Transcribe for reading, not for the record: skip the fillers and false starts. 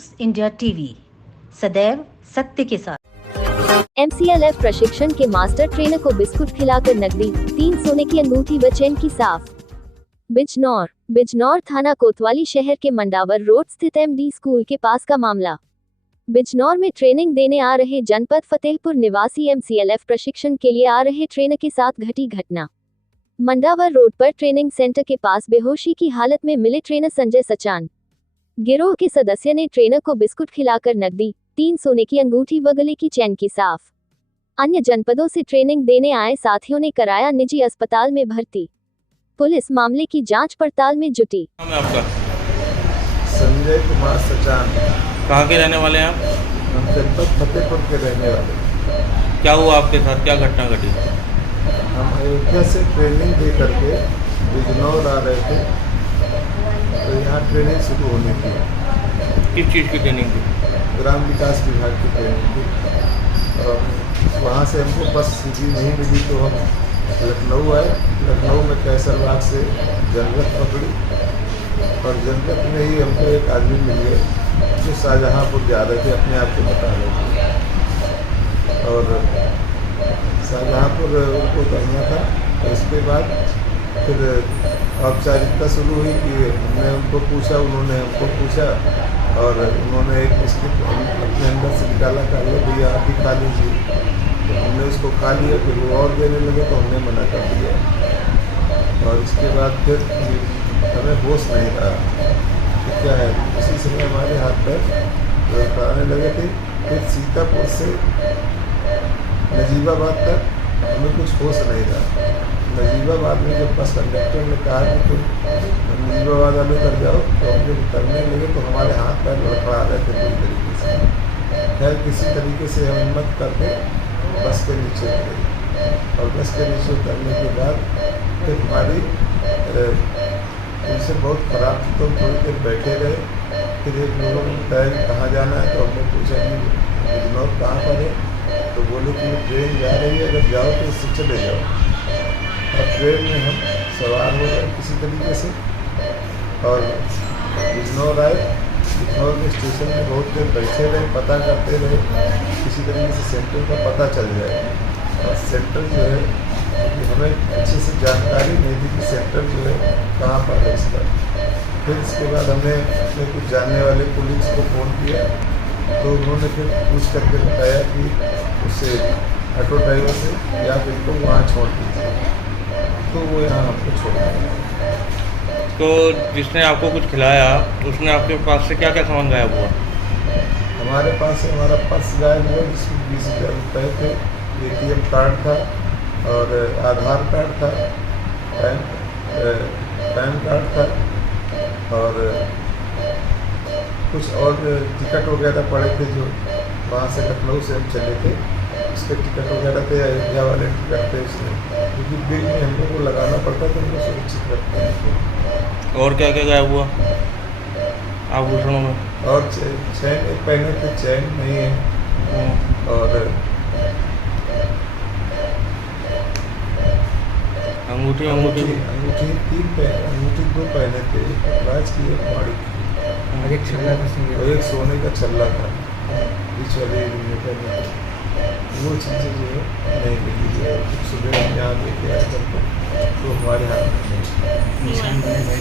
News India TV, सदैव सत्य के साथ। MCLF प्रशिक्षण के मास्टर ट्रेनर को बिस्कुट खिलाकर नकदी, 3 सोने की अंगूठी व चैन की साफ। बिजनौर थाना कोतवाली शहर के मंडावर रोड स्थित MD स्कूल के पास का मामला। बिजनौर में ट्रेनिंग देने आ रहे जनपद फतेहपुर निवासी MCLF प्रशिक्षण के लिए आ रहे ट्रेनर के साथ घटी घटना। मंडावर रोड पर ट्रेनिंग सेंटर के पास बेहोशी की हालत में मिले ट्रेनर संजय सचान। गिरोह के सदस्य ने ट्रेनर को बिस्कुट खिलाकर नकदी, 3 सोने की अंगूठी व गले की चैन की साफ। अन्य जनपदों से ट्रेनिंग देने आए साथियों ने कराया निजी अस्पताल में भर्ती। पुलिस मामले की जांच पड़ताल में जुटी। नाम है आपका? संजय कुमार सचान। कहाँ के रहने वाले हैं आप? हम जनपद फतेहपुर के रहने वाले। क्या हुआ आपके साथ, क्या घटना घटी? हम अयोध्या से ट्रेनिंग दे करके बिजनौर आ रहे थे, तो यहाँ ट्रेनिंग शुरू होनी थी। किस चीज़ की ट्रेनिंग थी? ग्राम विकास विभाग की ट्रेनिंग थी और वहाँ से हमको बस सीधी नहीं मिली तो हम लखनऊ आए। लखनऊ में कैसरबाग से जनरत पकड़ी और जनरत में ही हमको एक आदमी मिल गए जो शाहजहाँपुर जा रहे थे, अपने आप को बता रहे थे और शाहजहाँपुर उनको करना था। तो इसके बाद फिर औपचारिकता शुरू हुई कि हमने उनको पूछा, उन्होंने हमको पूछा और उन्होंने एक स्लिप अपने अंदर से निकाला, खा लिया भैया आप ही खा लीजिए। तो हमने उसको खा लिया, फिर वो और देने लगे तो हमने मना कर दिया और इसके बाद फिर हमें होश नहीं रहा कि क्या है। उसी समय हमारे हाथ पर आने लगे थे। फिर सीतापुर से नजीबाबाद तक हमें कुछ होश नहीं रहा। नजीबाबाद में जब बस कंडक्टर ने कहा कि तुम नजीबाबाद वाले उतर जाओ, तो हम जब उतरने लगे तो हमारे हाथ पैर लड़खड़ा रहे थे पूरी तरीके से। खैर किसी तरीके से हम हिम्मत करके बस के नीचे उतरे और बस के नीचे उतरने के बाद फिर हमारी उनसे बहुत ख़राब थी, तो हम थोड़ी देर बैठे रहे। फिर एक लोगों ने बताया कि कहाँ जाना है, तो हमने पूछा कि बिजनौर कहाँ पर है, तो बोले कि ट्रेन जा रही है, अगर जाओ तो इससे चले जाओ। और ट्रेन में हम सवार हो गए किसी तरीके से और बिजनौर आए। बिजनौर के स्टेशन में बहुत देर बैठे रहे, पता करते रहे, किसी तरीके से सेंटर का पता चल जाए। और सेंटर जो है कि हमें अच्छे से जानकारी नहीं थी कि सेंटर जो है कहाँ पर है इसका। फिर इसके बाद हमने अपने कुछ जानने वाले पुलिस को फ़ोन किया, तो उन्होंने फिर पूछ करके बताया कि उससे ऑटो ड्राइवर से या फिर को वहाँ छोड़ दीजिए, तो वो यहाँ हमको छोड़ दिया। तो जिसने आपको कुछ खिलाया उसने आपके पास से क्या क्या सामान गायब हुआ? हमारे पास से हमारा पर्स गायब हुआ, जिसमें 20,000 रुपये थे, ATM कार्ड था और आधार कार्ड था, पैन कार्ड था और कुछ और टिकट वगैरह पड़े थे जो वहाँ से लखनऊ से हम चले थे, उसके टिकट वगैरह थे, अयोध्या वाले टिकट थे उसमें, क्योंकि बिल में हम लोग को लगाना पड़ता था, उनको सुरक्षित रखते हैं। और क्या क्या गायब हुआ आभूषणों में? और चैन एक पहने थे, चैन नहीं है और अंगूठी अंगूठी 2 पहने थे, एक राज की एक माड़ी की, एक सोने का छल्ला था बीच वाले में। वो चीज़ें जो है नहीं मिली है। सुबह हम यहाँ लेके आए तो हमारे हाथ में नहीं।